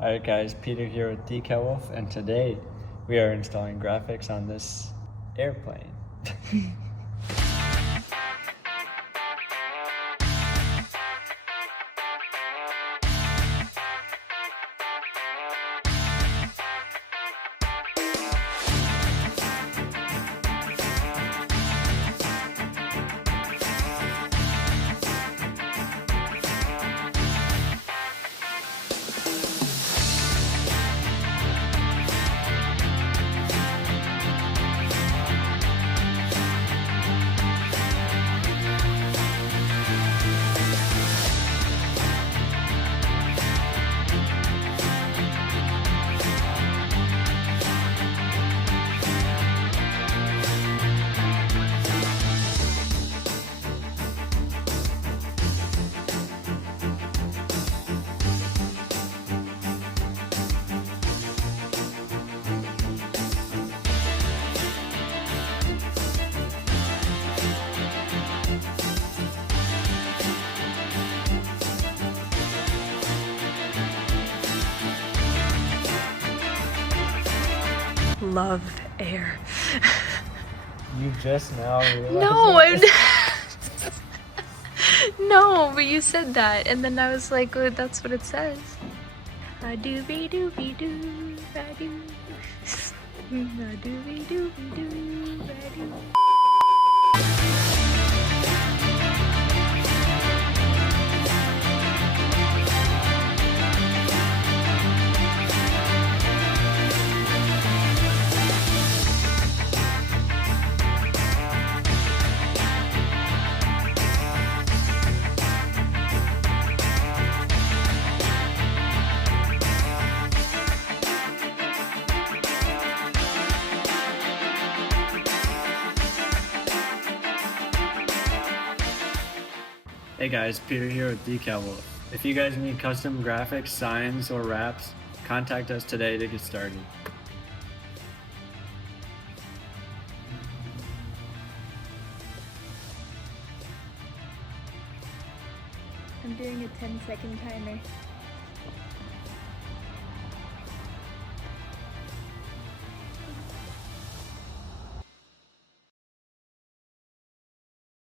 Alright guys, Peter here with Decal Wolf, and today we are installing graphics on this airplane. Love air. You just now realized No, that? no, but you said that, and then I was like, oh, that's what it says. A doobie doobie doo, a doo. A doobie doobie doo, a doo. Hey guys, Peter here with Decal Wolf. If you guys need custom graphics, signs, or wraps, contact us today to get started. I'm doing a 10-second timer.